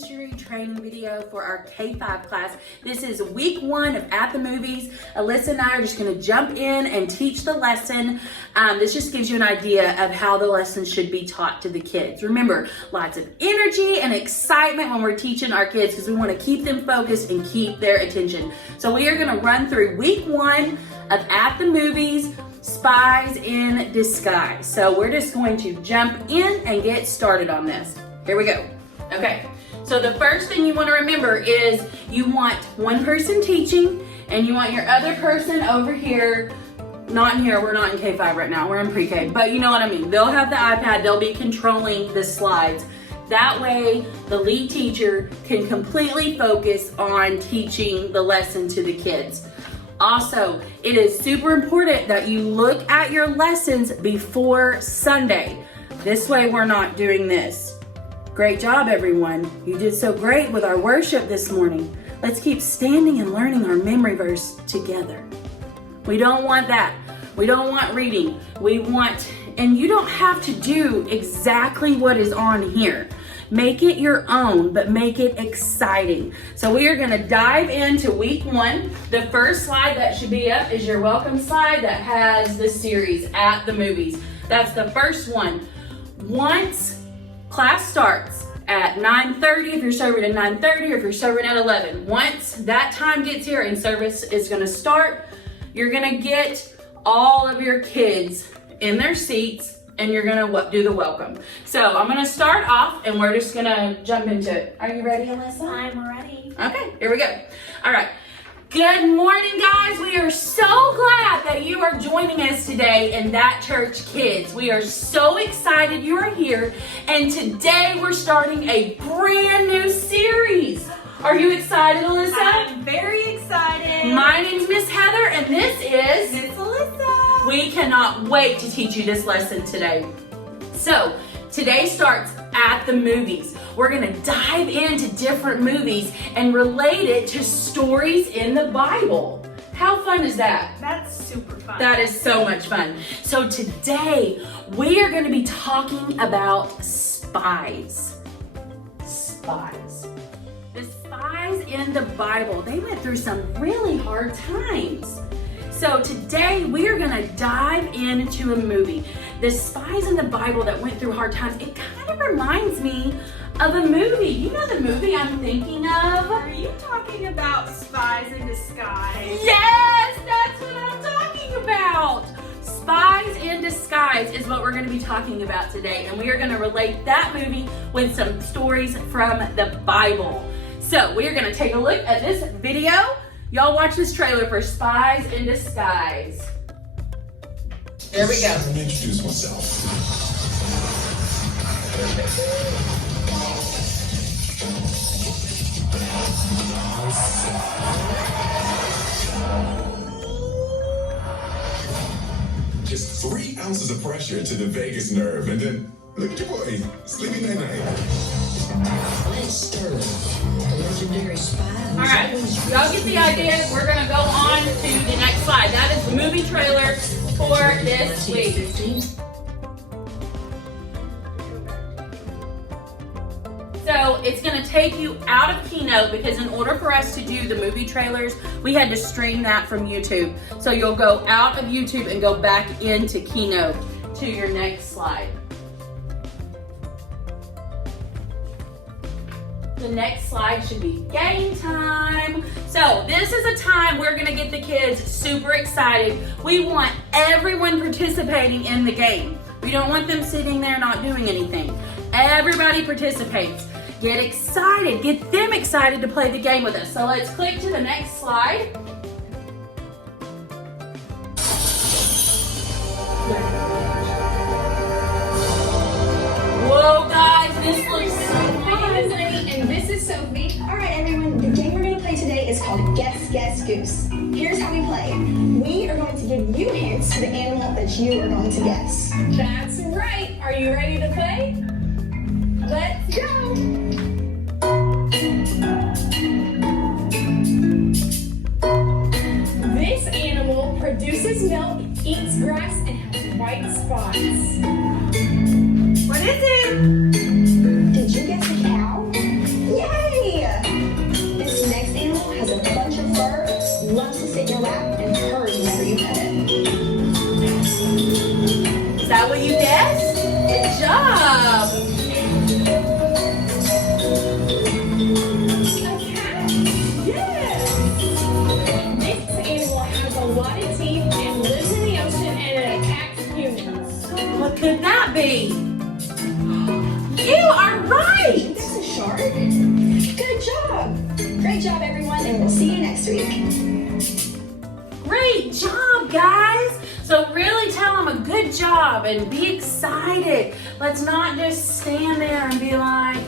history training video for our K-5 class. This is week 1 of At the Movies. Alyssa and I are just going to jump in and teach the lesson. This just gives you an idea of how the lesson should be taught to the kids. Remember, lots of energy and excitement when we're teaching our kids because we want to keep them focused and keep their attention. So we are going to run through week 1 of At the Movies, Spies in Disguise. So we're just going to jump in and get started on this. Here we go. Okay, so the first thing you want to remember is you want one person teaching and you want your other person over here, not in here, we're not in K-5 right now, we're in pre-K, but you know what I mean. They'll have the iPad, they'll be controlling the slides. That way, the lead teacher can completely focus on teaching the lesson to the kids. Also, it is super important that you look at your lessons before Sunday. This way, we're not doing this. Great job, everyone. You did so great with our worship this morning. Let's keep standing and learning our memory verse together. We don't want that. We don't want reading. We want, and you don't have to do exactly what is on here. Make it your own, but make it exciting. So we are going to dive into week 1. The first slide that should be up is your welcome slide that has the series At the Movies. That's the first one. Once class starts at 9:30, if you're serving at 9:30, or if you're serving at 11. Once that time gets here and service is going to start, you're going to get all of your kids in their seats and you're going to do the welcome. So I'm going to start off and we're just going to jump into it. Are you ready, Alyssa? I'm ready. Okay, here we go. All right. Good morning, guys. We are so glad that you are joining us today in That Church Kids. We are so excited you are here, and today we're starting a brand new series. Are you excited, Alyssa? I'm very excited. My name's Miss Heather, and this is Miss Alyssa. We cannot wait to teach you this lesson today. So, today starts At the Movies. We're going to dive into different movies and relate it to stories in the Bible. How fun is that? That's super fun. That is so much fun. So today we are going to be talking about spies. Spies. The spies in the Bible, they went through some really hard times. So today we are going to dive into a movie. The spies in the Bible that went through hard times, it kind of reminds me of a movie. You know the movie I'm thinking of? Are you talking about Spies in Disguise? Yes, that's what I'm talking about. Spies in Disguise is what we're going to be talking about today, and we are going to relate that movie with some stories from the Bible. So we are going to take a look at this video. Y'all watch this trailer for Spies in Disguise. There we go. Let me introduce myself. Just 3 ounces of pressure to the vagus nerve, and then look at your boy, sleepy night night. Let's start the legendary spy. All right, y'all get the idea. We're gonna go on to the next slide. That is the movie trailer for this week. So it's gonna take you out of Keynote because in order for us to do the movie trailers, we had to stream that from YouTube. So you'll go out of YouTube and go back into Keynote to your next slide. The next slide should be game time. So this is a time we're gonna get the kids super excited. We want everyone participating in the game. We don't want them sitting there not doing anything. Everybody participates. Get excited, get them excited to play the game with us. So let's click to the next slide. Whoa guys, this looks so fun. And this is Sophie. All right, everyone, the game we're going to play today is called Guess, Guess, Goose. Here's how we play. We are going to give you hints to the animal that you are going to guess. That's right. Are you ready to play? Let's go. This animal produces milk, eats grass, and has white spots. What is it? Did you guess a cow? Yes! that what you guessed? Good job. A cat? Yes! This animal has a lot of teeth and lives in the ocean and it attacks humans. What could that be? You are right. That's a shark. Good job. Great job, everyone, and we'll see you next week. Great job, guys. So really tell them a good job and be excited. Let's not just stand there and be like,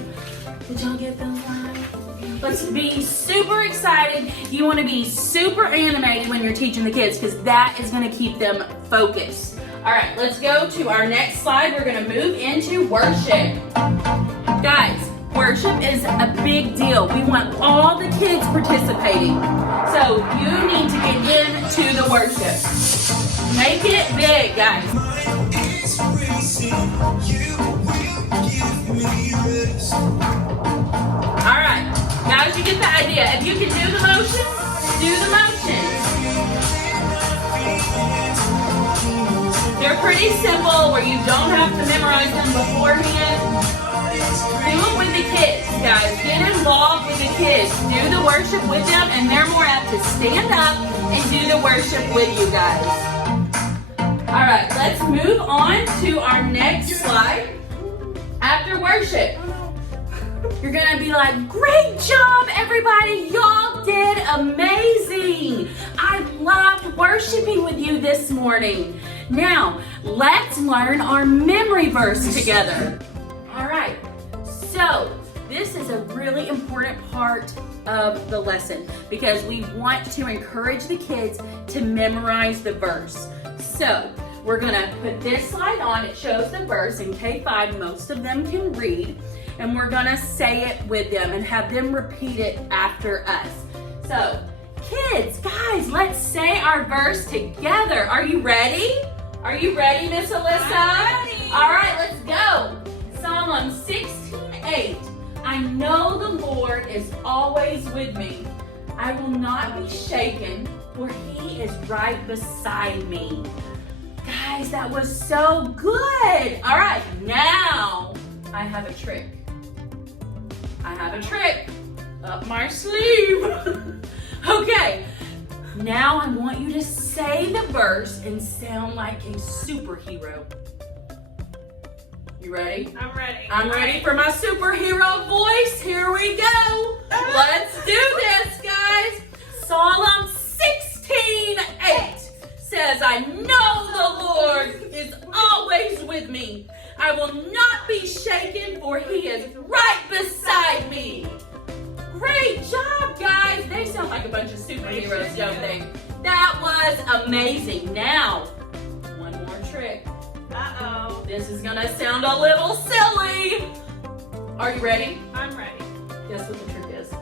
did y'all get those right? Let's be super excited. You want to be super animated when you're teaching the kids because that is going to keep them focused. All right, let's go to our next slide. We're going to move into worship. Guys, worship is a big deal. We want all the kids participating. So you need to get into the worship. Make it big, guys. All right, guys, you get the idea. If you can do the motion, do the motion. They're pretty simple where you don't have to memorize them beforehand. Do it with the kids, guys. Get involved with the kids. Do the worship with them, and they're more apt to stand up and do the worship with you guys. All right, let's move on to our next slide. After worship, you're gonna be like, great job, everybody. Y'all did amazing. I loved worshiping with you this morning. Now, let's learn our memory verse together. All right, so this is a really important part of the lesson because we want to encourage the kids to memorize the verse. So we're gonna put this slide on. It shows the verse in K5. Most of them can read. And we're gonna say it with them and have them repeat it after us. So kids, guys, let's say our verse together. Are you ready? Are you ready, Miss Alyssa? I'm ready. All right, let's go. Psalm 16:8. I know the Lord is always with me. I will not be shaken, for he is right beside me. Guys, that was so good. All right, now I have a trick. I have a trick up my sleeve. Okay, now I want you to say the verse and sound like a superhero. You ready? I'm ready. I'm ready for my superhero voice. Here we go. Let's do this, guys. Psalm 16:8 says, I know the Lord is always with me. I will not be shaken, for he is right beside me. Great job, guys. They sound like a bunch of superheroes, don't they? That was amazing. Now, one more trick. Uh-oh. This is gonna sound a little silly. Are you ready? I'm ready. Guess what the trick is?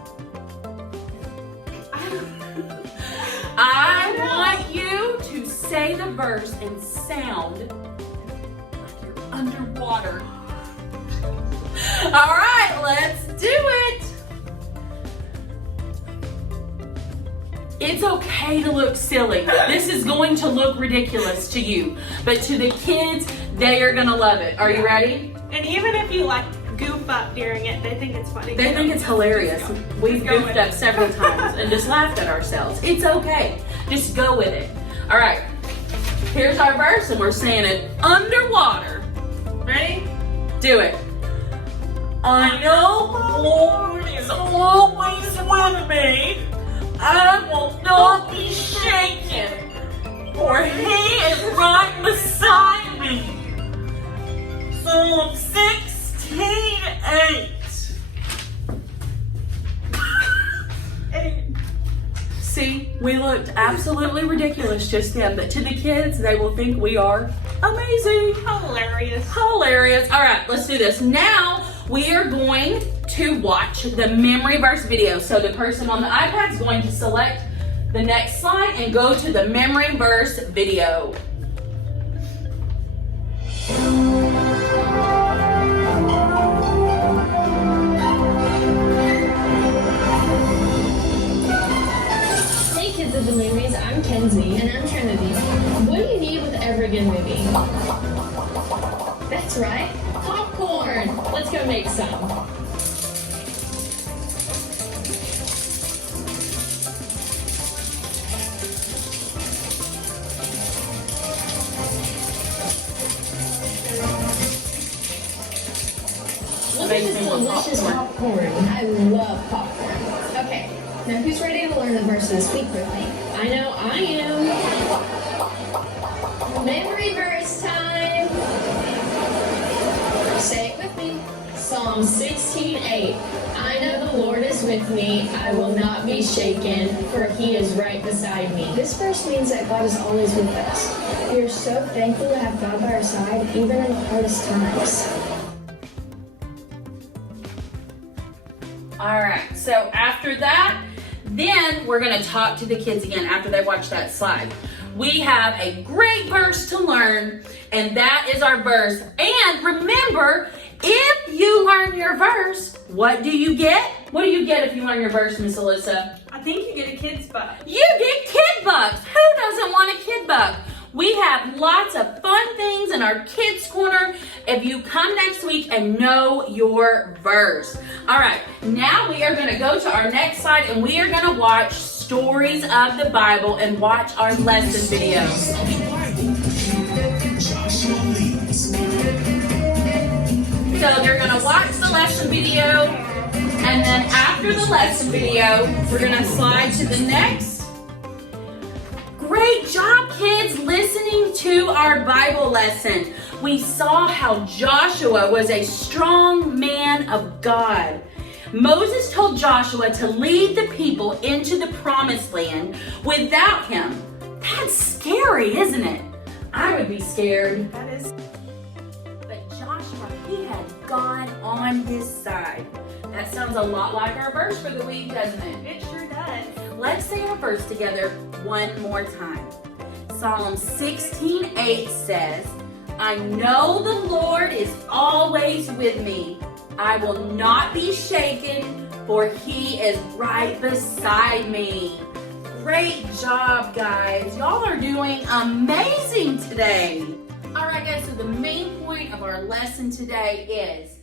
I want you to say the verse and sound like you're underwater. All right, let's do it. It's okay to look silly. This is going to look ridiculous to you, but to the kids, they are gonna love it. Are you ready? And even if you like goof up during it, they think it's funny. They think it's hilarious. We've go goofed with up it. several times and just laughed at ourselves. It's okay. Just go with it. All right. Here's our verse, and we're saying it underwater. Ready? Do it. I know the Lord is always with me. I will not be shaken, for he is right beside me. Psalm 16:8. See, we looked absolutely ridiculous just then, but to the kids, they will think we are amazing. Hilarious. Hilarious. All right, let's do this. Now we are going to watch the memory verse video. So the person on the iPad is going to select the next slide and go to the memory verse video. Hey kids of the movies, I'm Kenzie. And I'm Trinity. What do you need with every good movie? That's right, popcorn. Let's go make some. Look at this delicious popcorn. I love popcorn. Okay, now who's ready to learn the verse of the week with me? I know I am. Memory verse time. Say it with me. Psalm 16:8. I know the Lord is with me. I will not be shaken, for he is right beside me. This verse means that God is always with us. We are so thankful to have God by our side, even in the hardest times. All right, so after that, then we're gonna talk to the kids again after they watch that slide. We have a great verse to learn, and that is our verse. And remember, if you learn your verse, what do you get? What do you get if you learn your verse, Miss Alyssa? I think you get a kid's buck. You get kid bucks. Who doesn't want a kid buck? We have lots of fun things in our kids corner if you come next week and know your verse. All right, now we are going to go to our next slide and we are going to watch stories of the Bible and watch our lesson video. So they're going to watch the lesson video, and then after the lesson video, we're going to slide to the next. Great job, kids, listening to our Bible lesson. We saw how Joshua was a strong man of God. Moses told Joshua to lead the people into the promised land without him. That's scary, isn't it? I would be scared. That is. But Joshua, he had God on his side. That sounds a lot like our verse for the week, doesn't it? It sure does. Let's say our verse together one more time. Psalm 16:8 says, I know the Lord is always with me. I will not be shaken, for he is right beside me. Great job, guys. Y'all are doing amazing today. All right, guys, so the main point of our lesson today is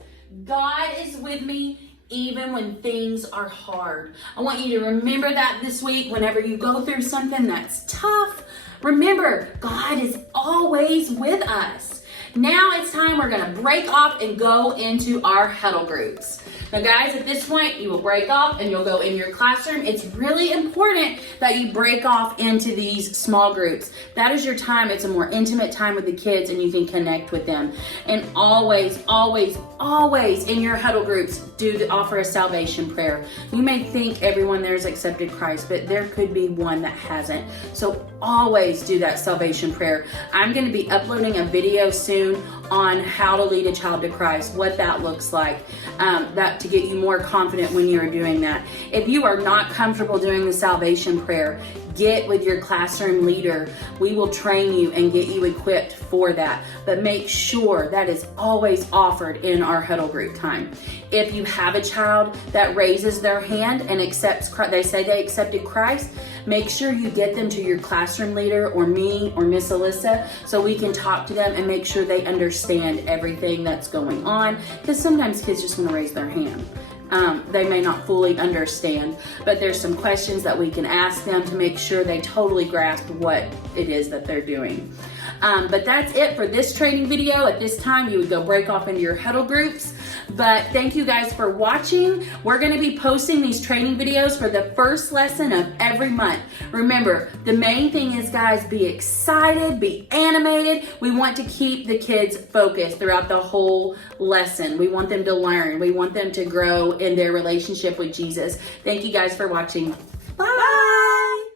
God is with me even when things are hard. I want you to remember that this week whenever you go through something that's tough. Remember, God is always with us. Now it's time we're going to break off and go into our huddle groups. Now guys, at this point, you will break off and you'll go in your classroom. It's really important that you break off into these small groups. That is your time. It's a more intimate time with the kids and you can connect with them. And always, always, always in your huddle groups, offer a salvation prayer. You may think everyone there has accepted Christ, but there could be one that hasn't. So always do that salvation prayer. I'm going to be uploading a video soon on how to lead a child to Christ, what that looks like, that to get you more confident when you are doing that. If you are not comfortable doing the salvation prayer, get with your classroom leader. We will train you and get you equipped for that. But make sure that is always offered in our huddle group time. If you have a child that raises their hand and accepts Christ, they say they accepted Christ, make sure you get them to your classroom leader or me or Miss Alyssa so we can talk to them and make sure they understand everything that's going on, because sometimes kids just want to raise their hand. They may not fully understand, but there's some questions that we can ask them to make sure they totally grasp what it is that they're doing. But that's it for this training video. At this time, you would go break off into your huddle groups. But thank you guys for watching. We're going to be posting these training videos for the first lesson of every month. Remember, the main thing is, guys, be excited, be animated. We want to keep the kids focused throughout the whole lesson. We want them to learn. We want them to grow in their relationship with Jesus. Thank you guys for watching. Bye.